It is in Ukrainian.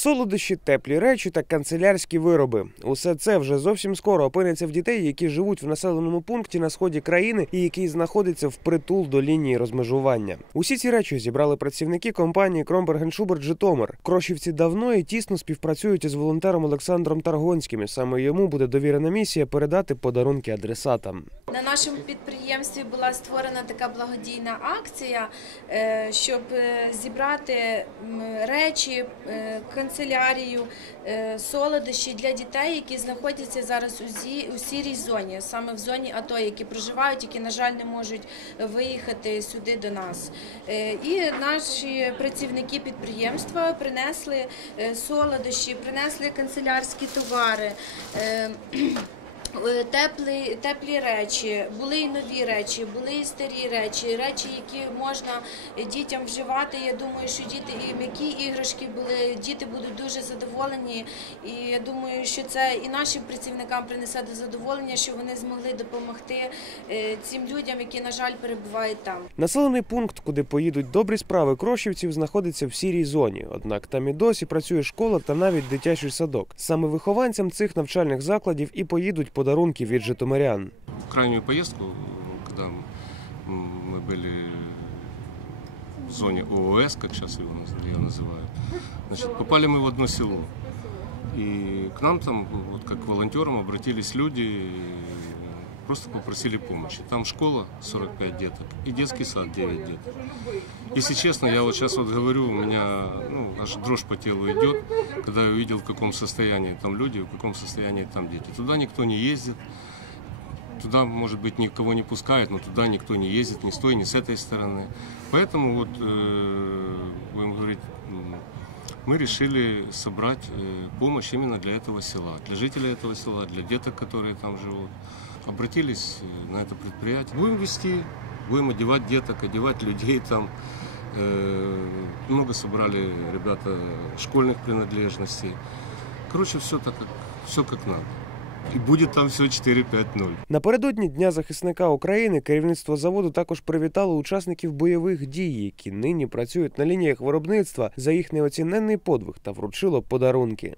Солодощі, теплі речі та канцелярські вироби. Усе це вже зовсім скоро опиниться в дітей, які живуть в населеному пункті на сході країни і який знаходиться впритул до лінії розмежування. Усі ці речі зібрали працівники компанії Шуберт Житомир. Крошівці давно і тісно співпрацюють із волонтером Олександром Таргонським. Саме йому буде довірена місія передати подарунки адресатам. На нашому підприємстві була створена така благодійна акція, е, щоб е, зібрати речі, е, канцелярію, солодощі для дітей, які знаходяться зараз у сірій зоні, саме в зоні АТО, які проживають, які, на жаль, не можуть виїхати сюди до нас. І наші працівники підприємства принесли солодощі, принесли канцелярські товари. Е, Теплі, теплі речі, були і нові речі, були і старі речі, речі, які можна дітям вживати. Я думаю, що діти і м'які іграшки були, діти будуть дуже задоволені. І я думаю, що це і нашим працівникам принесе до задоволення, що вони змогли допомогти е, цим людям, які, на жаль, перебувають там. Населений пункт, куди поїдуть добрі справи крошівців, знаходиться в сірій зоні. Однак там і досі працює школа та навіть дитячий садок. Саме вихованцям цих навчальних закладів і поїдуть подарунки від житомирян. крайнюю поездку, когда мы были в зоне ООС, как сейчас его называют, попали мы в одно село. И к нам там, вот как волонтерам, обратились люди, просто попросили помощи. Там школа 45 деток и детский сад 9 деток. Если честно, я вот сейчас вот говорю, у меня ну, аж дрожь по телу идет, когда я увидел, в каком состоянии там люди, в каком состоянии там дети. Туда никто не ездит, Туда, может быть, никого не пускают, но туда никто не ездит ни с той, ни с этой стороны. Поэтому вот, э, будем говорить, мы решили собрать э, помощь именно для этого села, для жителей этого села, для деток, которые там живут. Обратились э, на это предприятие. Будем вести, будем одевать деток, одевать людей там. Э, Много собрали ребята школьных принадлежностей. Короче, все так, все как надо. И буде там все 4-5-0. Напередодні Дня захисника України керівництво заводу також привітало учасників бойових дій, які нині працюють на лініях виробництва за їх неоціненний подвиг та вручило подарунки.